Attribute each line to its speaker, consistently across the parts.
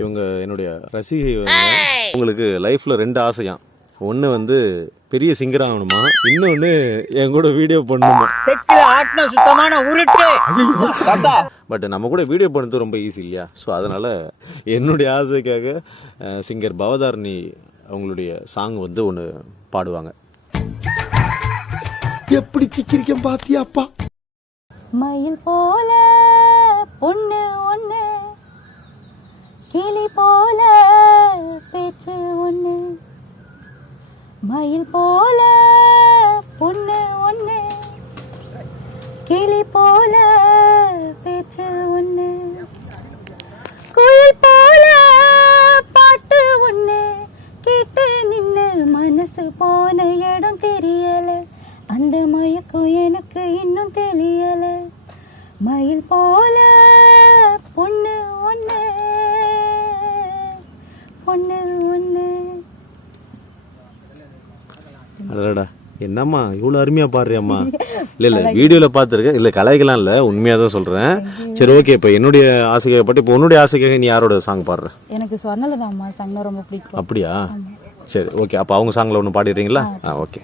Speaker 1: இவங்க என்னுடைய ரசிகை. உங்களுக்கு லைஃப்பில் ரெண்டு ஆசையாம். ஒன்று வந்து பெரிய சிங்கர் ஆகணுமா இன்னொன்று என் கூட வீடியோ பண்ணணுமா?
Speaker 2: ஆட்டின சுத்தமான உருட்டு.
Speaker 1: பட் நம்ம கூட வீடியோ பண்ணுறது ரொம்ப ஈஸி இல்லையா? ஸோ அதனால் என்னுடைய ஆசைக்காக சிங்கர் பவதாரணி அவங்களுடைய சாங் வந்து ஒன்று பாடுவாங்க.
Speaker 3: எப்படி சிக்கிரிக்கம் பாத்தியாப்பா
Speaker 4: மயில் போல பொண்ணு மயில் போல பொண்ணு ஒண்ணு. கிளி போல பேச்சு ஒண்ணு. குயில் போல பாட்டு ஒண்ணு. கேட்டு நின்னு மனசு போன இடம் தெரியல. அந்த மயக்கம் எனக்கு இன்னும் தெரியல மயில் போல
Speaker 1: அடடா என்னம்மா இவ்வளோ அருமையாக பாடுறியம்மா. இல்லை இல்லை வீடியோவில் பார்த்துருக்கேன். இல்லை கலாய்க்கலாம் இல்லை உண்மையாக தான் சொல்கிறேன் சரி ஓகே இப்போ என்னுடைய ஆசைக்காக பட்டு இப்போ உன்னுடைய ஆசைக்காக நீ யாரோட சாங் பாடுற?
Speaker 4: எனக்கு சொர்ணலதாம்மா சங்கம் ரொம்ப பிடிக்கும்.
Speaker 1: அப்படியா? சரி ஓகே அப்போ அவங்க சாங்கில் ஒன்று பாடிடுறீங்களா? ஆ. ஓகே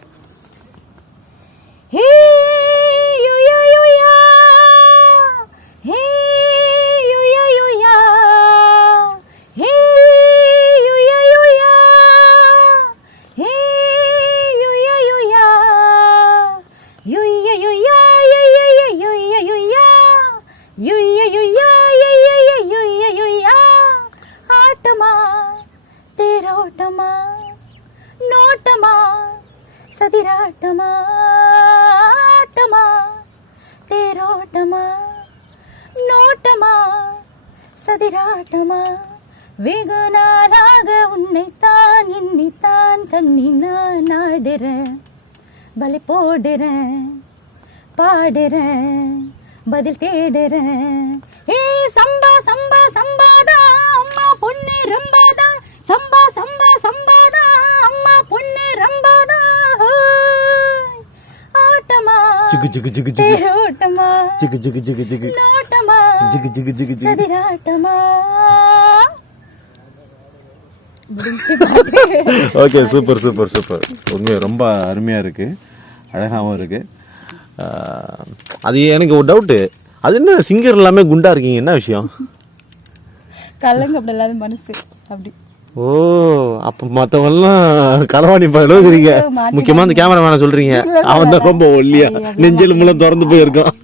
Speaker 4: தேரோட்டமா நோட்டமா? சதிராட்டமா? ஆட்டமா? தேரோட்டமா? நோட்டமா? சதிராட்டமா? வெகு நாளாக உன்னைத்தான் எண்ணித்தான் கண்ணி நான் நாடுறேன் பலி போடுற பாடுற பதில் தேடுற. ஏய் சம்பா சம்பா சம்பாதா. அம்மா பொண்ணு ரொம்பாதா. சம்பா
Speaker 1: ஜிகு ஜிகு ஜிகு ஜிகு.
Speaker 4: தேரோட்டமா?
Speaker 1: ஜிகு ஜிகு ஜிகு ஜிகு.
Speaker 4: நோட்டமா?
Speaker 1: ஜிகு ஜிகு ஜிகு ஜிகு.
Speaker 4: சதிராட்டமா?
Speaker 1: ஓகே சூப்பர் சூப்பர் சூப்பர் உண்மையாக ரொம்ப அருமையாக இருக்குது அழகாகவும் இருக்குது அது எனக்கு ஒரு டவுட்டு அது என்ன சிங்கர் எல்லாமே குண்டா இருக்கீங்க? என்ன விஷயம்?
Speaker 4: கல்லங்க அப்படி இல்லாத மனசு. அப்படி.
Speaker 1: ஓ அப்ப மத்தவெல்லாம் களவாணி எழுதுறீங்க முக்கியமா அந்த கேமராமேன சொல்றீங்க. அவன் தான் ரொம்ப ஒல்லியா. நெஞ்சல் மூலம் திறந்து போயிருக்கான்.